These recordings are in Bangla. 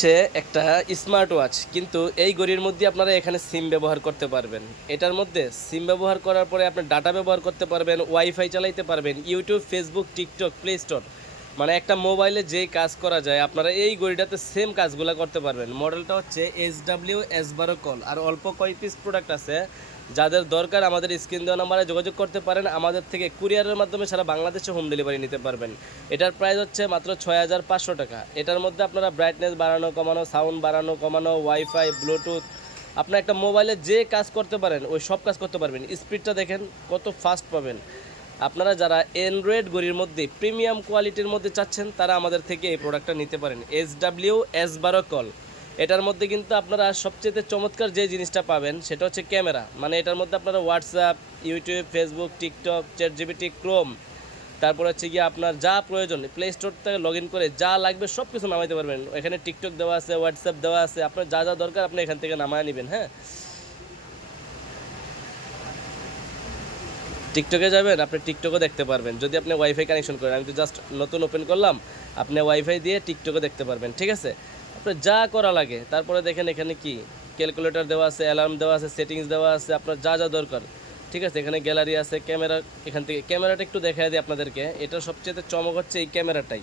হচ্ছে একটা স্মার্ট ওয়াচ, কিন্তু এই ঘড়ির মধ্যে আপনারা এখানে সিম ব্যবহার করতে পারবেন। এটার মধ্যে সিম ব্যবহার করার পরে আপনি ডাটা ব্যবহার করতে পারবেন, ওয়াইফাই চালাইতে পারবেন, YouTube, Facebook, TikTok, play store, মানে একটা মোবাইলে যেই কাজ করা যায় আপনারা এই ঘড়িটাতে সেম কাজগুলো করতে পারবেন। মডেলটা হচ্ছে SW-S12 কল, আর অল্প কয়েক পিস প্রোডাক্ট আছে। যাদের দরকার আমাদের স্ক্রিন দেওয়া নাম্বারে যোগাযোগ করতে পারেন। আমাদের থেকে কুরিয়ারের মাধ্যমে সারা বাংলাদেশে হোম ডেলিভারি নিতে পারবেন। এটার প্রাইস হচ্ছে মাত্র 6500 টাকা। এটার মধ্যে আপনারা ব্রাইটনেস বাড়ানো কমানো, সাউন্ড বাড়ানো কমানো, ওয়াইফাই, ব্লুটুথ, আপনার একটা মোবাইলে যে কাজ করতে পারেন ওই সব কাজ করতে পারবেন। স্পিডটা দেখেন কত ফাস্ট পাবেন। আপনারা যারা অ্যান্ড্রয়েড ঘড়ির মধ্যে প্রিমিয়াম কোয়ালিটির মধ্যে চাচ্ছেন তারা আমাদের থেকে এই প্রোডাক্টটা নিতে পারেন। SW-S12 call. এটার মধ্যে কিন্তু আপনারা সবচেয়ে চমৎকার যে জিনিসটা পাবেন সেটা হচ্ছে ক্যামেরা। মানে এটার মধ্যে আপনারা WhatsApp, YouTube, Facebook, TikTok, ChatGPT, Chrome, তারপর হচ্ছে গিয়ে আপনার যা প্রয়োজন প্লে স্টোর থেকে লগ ইন করে যা লাগবে সব কিছু নামাইতে পারবেন। এখানে টিকটক দেওয়া আছে, হোয়াটসঅ্যাপ দেওয়া আছে, আপনার যা যা দরকার আপনি এখান থেকে নামায় নেবেন। হ্যাঁ, টিকটকে যাবেন, আপনি টিকটকও দেখতে পারবেন যদি আপনি ওয়াইফাই কানেকশন করেন। আমি তো জাস্ট নতুন ওপেন করলাম, আপনি ওয়াইফাই দিয়ে টিকটকও দেখতে পারবেন। ঠিক আছে, আপনার যা করা লাগে। তারপরে দেখেন এখানে কি ক্যালকুলেটর দেওয়া আছে, অ্যালার্ম দেওয়া আছে, সেটিংস দেওয়া আছে, আপনার যা যা দরকার। ঠিক আছে, এখানে গ্যালারি আছে, ক্যামেরা। এখান থেকে ক্যামেরাটা একটু দেখাই দিই আপনাদেরকে। এটা সবচেয়ে চমক হচ্ছে এই ক্যামেরাটাই।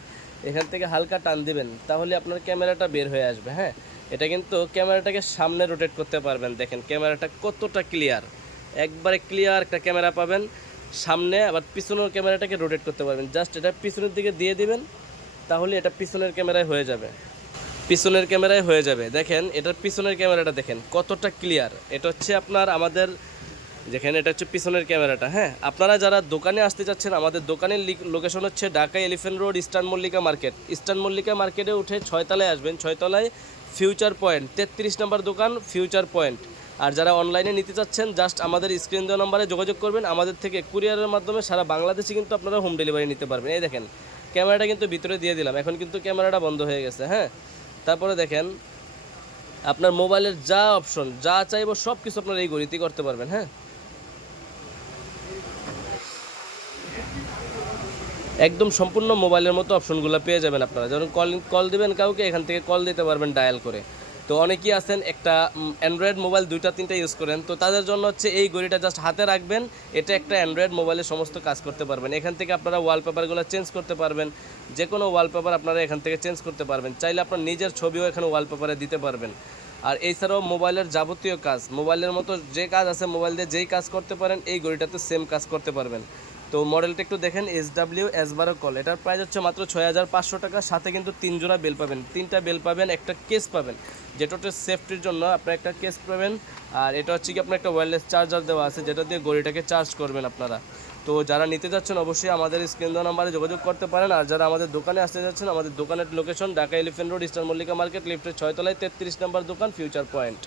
এখান থেকে হালকা টান দিবেন তাহলে আপনার ক্যামেরাটা বের হয়ে আসবে। হ্যাঁ, এটা কিন্তু ক্যামেরাটাকে সামনে রোটেট করতে পারবেন। দেখেন ক্যামেরাটা কতটা ক্লিয়ার, একবারে ক্লিয়ার একটা ক্যামেরা পাবেন সামনে। আবার পিছনের ক্যামেরাটাকে রোটেট করতে পারবেন। জাস্ট এটা পিছনের দিকে দিয়ে দিবেন তাহলে এটা পিছনের ক্যামেরায় হয়ে যাবে। পিছনের ক্যামেরায় হয়ে যাবে। দেখেন এটার পিছনের ক্যামেরাটা দেখেন কতটা ক্লিয়ার। এটা হচ্ছে আপনার আমাদের যেখানে এটা হচ্ছে পিছনের ক্যামেরাটা। হ্যাঁ, আপনারা যারা দোকানে আসতে চাচ্ছেন, আমাদের দোকানের লোকেশন হচ্ছে Dhaka elephant road, eastern Mallika market. Eastern Mallika মার্কেটে উঠে 6 তলায় আসবেন। 6 তলায় ফিউচার পয়েন্ট, 33 নম্বর দোকান, ফিউচার পয়েন্ট। আর যারা অনলাইনে নিতে চাচ্ছেন জাস্ট আমাদের স্ক্রিন দেওয়া নাম্বারে যোগাযোগ করবেন। আমাদের থেকে কুরিয়ারের মাধ্যমে সারা বাংলাদেশে কিন্তু আপনারা হোম ডেলিভারি নিতে পারবেন। এই দেখেন ক্যামেরাটা কিন্তু ভিতরে দিয়ে দিলাম, এখন কিন্তু ক্যামেরাটা বন্ধ হয়ে গেছে। হ্যাঁ, তারপরে দেখেন আপনার মোবাইলের যা অপশন, যা চাইবো সব কিছু আপনারা এই ঘড়িতেই করতে পারবেন। হ্যাঁ, একদম সম্পূর্ণ মোবাইলের মতো অপশনগুলো পেয়ে যাবেন আপনারা। যখন কল দিবেন কাউকে, এখান থেকে কল দিতে পারবেন ডায়াল করে। তো অনেকেই আছেন একটা অ্যান্ড্রয়েড মোবাইল 2টা 3টা ইউজ করেন, তো তাদের জন্য হচ্ছে এই ঘড়িটা জাস্ট হাতে রাখবেন। এটা একটা অ্যান্ড্রয়েড মোবাইলে সমস্ত কাজ করতে পারবেন। এখান থেকে আপনারা ওয়ালপেপারগুলো চেঞ্জ করতে পারবেন। যে কোনো ওয়ালপেপার আপনারা এখান থেকে চেঞ্জ করতে পারবেন। চাইলে আপনার নিজের ছবিও এখানে ওয়ালপেপারে দিতে পারবেন। আর এছাড়াও মোবাইলের যাবতীয় কাজ, মোবাইলের মতো যে কাজ আছে মোবাইল দিয়ে যেই কাজ করতে পারেন এই ঘড়িটাতে সেম কাজ করতে পারবেন। তো মডেলটা একটু দেখেন, SW-S12 কল। এটার প্রাইস হচ্ছে মাত্র 6500 টাকা। সাথে কিন্তু 3 জোড়া বেল পাবেন, 3টা বেল পাবেন, একটা কেস পাবেন, যেটা হচ্ছে সেফটির জন্য আপনার একটা কেস পাবেন। আর এটা হচ্ছে কি আপনার একটা ওয়্যারলেস চার্জার দেওয়া আছে যেটা দিয়ে ঘড়িটাকে চার্জ করবেন আপনারা। তো যারা নিতে যাচ্ছেন অবশ্যই আমাদের স্ক্রিন দেওয়া নাম্বারে যোগাযোগ করতে পারেন। আর যারা আমাদের দোকানে আসতে যাচ্ছেন, আমাদের দোকানের location Dhaka elephant road, eastern Mallika market, লিফটের 6 তলায় 33 নম্বর দোকান, ফিউচার পয়েন্ট।